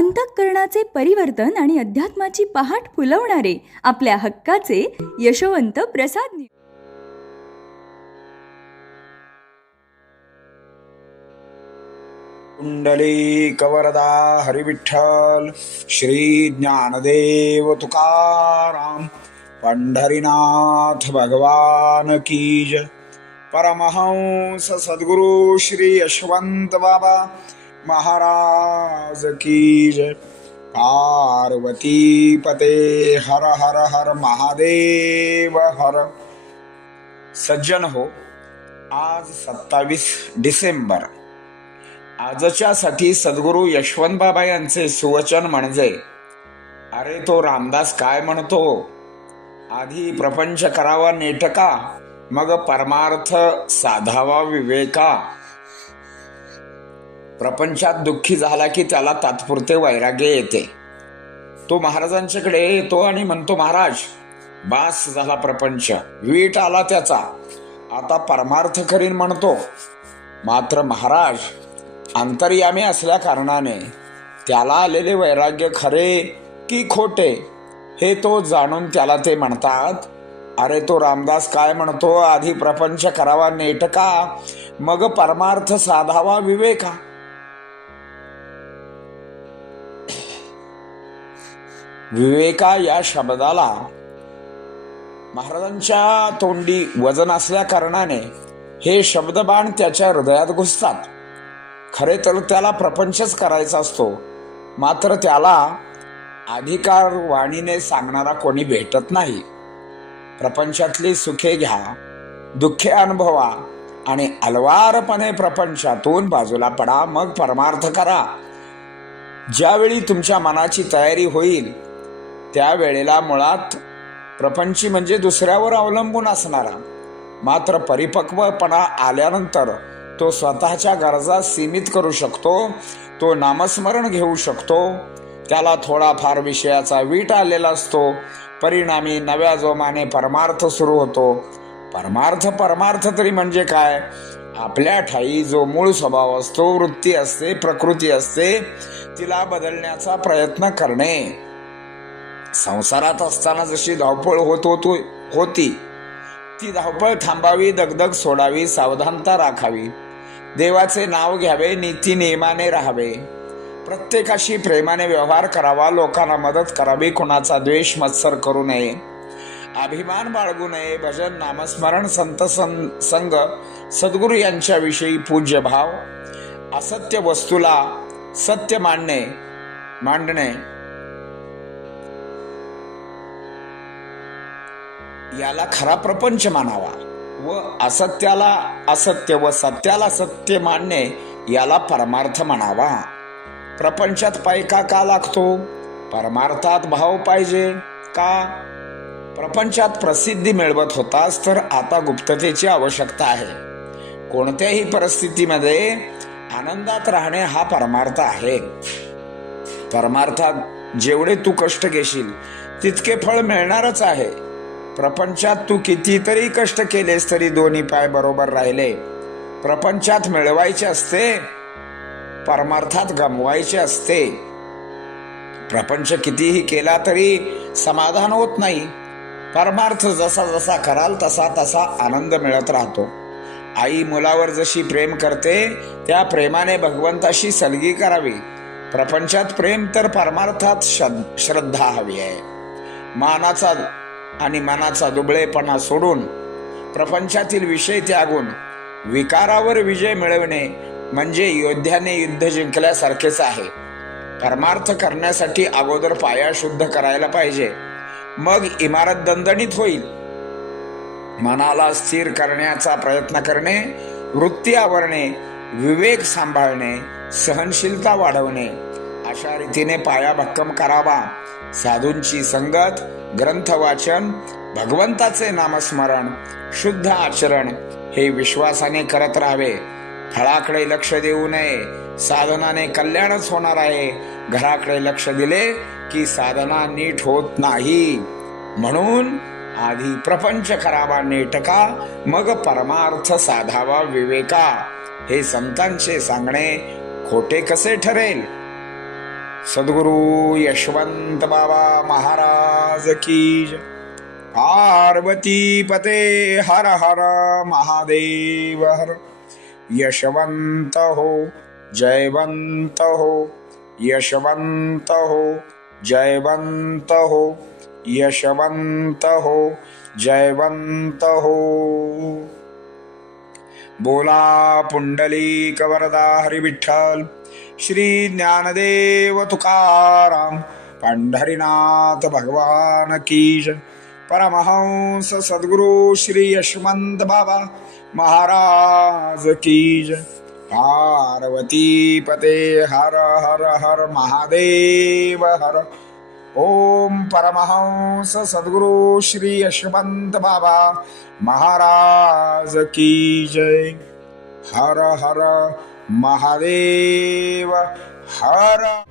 अंतःकरणाचे परिवर्तन आणि अध्यात्माची पहाट फुलवणारे आपल्या हक्काचे यशवंत प्रसाद कुंडलिक वरदा हरिविठ्ठल श्री ज्ञानदेव तुकाराम पंढरीनाथ भगवान की जय। परमहंस सद्गुरु श्री यशवंत बाबा महाराज की जय। पार्वती पते हर हर हर महादेव हर। सज्जन हो, आज 27 डिसेंबर, आजच्या साठी सद्गुरु यशवंत बाबा यांचे सुवचन म्हणजे, अरे तो रामदास काय म्हणतो, आधी प्रपंच करावा नेटका, मग परमार्थ साधावा विवेका। प्रपंचात दुःखी झाला की त्याला तात्पुरते वैराग्य येते। तो महाराजांच्याकडे येतो आणि म्हणतो, महाराज बास झाला प्रपंच, वीट आला त्याचा, आता परमार्थ करीन म्हणतो। मात्र महाराज अंतर्यामी असल्या कारणाने त्याला आलेले वैराग्य खरे की खोटे हे तो जाणून त्याला ते म्हणतात, अरे तो रामदास काय म्हणतो, आधी प्रपंच करावा नेटका, मग परमार्थ साधावा विवेका। विवेका या शब्दाला महाराजांच्या तोंडी वजन असल्या कारणाने हे शब्दबाण त्याच्या हृदयात घुसतात। खरे तर त्याला प्रपंचच करायचा असतो, मात्र त्याला अधिकार वाणीने सांगणारा कोणी भेटत नाही। प्रपंचातली सुखे घ्या, दुःखे अनुभवा आणि अलवारपणे प्रपंचातून बाजूला पडा, मग परमार्थ करा। ज्यावेळी तुमच्या मनाची तयारी होईल त्यावेळेला मुळात प्रपंची म्हणजे दुसऱ्यावर अवलंबून असणारा, मात्र परिपक्वपणा आल्यानंतर तो स्वतःच्या गरजा सीमित करू शकतो, तो नामस्मरण घेऊ शकतो, त्याला थोडाफार विषयाचा वीट आलेला असतो, परिणामी नव्या जोमाने परमार्थ सुरू होतो। परमार्थ तरी म्हणजे काय, आपल्या ठाई जो मूळ स्वभाव असतो, वृत्ती असते, प्रकृती असते, तिला बदलण्याचा प्रयत्न करणे। संसारात असताना जशी धावपळ होती ती धावपळ थांबावी, दगदग सोडावी, सावधानता राखावी, देवाचे नाव घ्यावे, नीती नियमाने राहावे, प्रत्येकाशी प्रेमाने व्यवहार करावा, लोकांना मदत करावी, कुणाचा द्वेष मत्सर करू नये, अभिमान बाळगू नये, भजन नामस्मरण संत संग सद्गुरु यांच्याविषयी पूज्य भाव, असत्य वस्तूला सत्य मांडणे याला खरा प्रपंच मानावा व असत्याला असत्य व सत्याला सत्य मानणे याला परमार्थ म्हणावा। प्रपंचात पैका का लागतो, परमार्थात भाव पाहिजे का? प्रपंचात प्रसिद्धी मिळवत होतास तर आता गुप्ततेची आवश्यकता आहे। कोणत्याही परिस्थितीमध्ये आनंदात राहणे हा परमार्थ आहे। परमार्थात जेवढे तू कष्ट घेशील तितके फळ मिळणारच आहे। प्रपंचात तू कितीतरी कष्ट केलेस तरी दोन्ही पाय बरोबर राहिले, प्रपंचात मिळवायचे असते, परमार्थात गमवायचे असते। प्रपंच कितीही केला तरी समाधान होत नाही, परमार्थ जसा जसा कराल तसा तसा आनंद मिळत राहतो। आई मुलावर जशी प्रेम करते त्या प्रेमाने भगवंताशी सलगी करावी। प्रपंचात प्रेम तर परमार्थात श्रद्धा हवी आहे। मानाचा आणि मनाचा दुबळेपणा सोडून प्रपंचातील विषय त्यागून विकारावर विजय मिळवणे म्हणजे योद्ध्याने युद्ध जिंकल्यासारखेच आहे। परमार्थ करण्यासाठी अगोदर पाया शुद्ध करायला पाहिजे, मग इमारत दणदणीत होईल। मनाला स्थिर करण्याचा प्रयत्न करणे, वृत्ती आवरणे, विवेक सांभाळणे, सहनशीलता वाढवणे, अशा रीतीने पाया भक्कम करावा। साधूंची संगत, ग्रंथ वाचन, भगवंताचे नामस्मरण, शुद्ध आचरण हे विश्वासाने करत राहावे। फळाकडे लक्ष देऊ नये, साधनाने कल्याणच होणार आहे। घराकडे लक्ष दिले की साधना नीट होत नाही। म्हणून आधी प्रपंच करावा नेटका, मग परमार्थ साधावा विवेका। हे संतांचे सांगणे खोटे कसे ठरेल? सद्गुरु यशवंत बाबा महाराज की जय। पार्वती पते हर हर महादेव हर। यशवंत हो जयवंत हो, यशवंत हो जयवंत हो, यशवंत हो जयवंत हो। बोला पुंडलिक वरदा हरी विठ्ठल, श्री ज्ञानदेव तुकाराम, पंढरीनाथ भगवान की जय। परमहंस सद्गुरु श्री यशवंत बाबा महाराज की जय। पार्वती पते हर हर हर महादेव हर। ओम परमहंस सद्गुरु श्री यशवंत बाबा महाराज की जय। हर हर महादेव हर।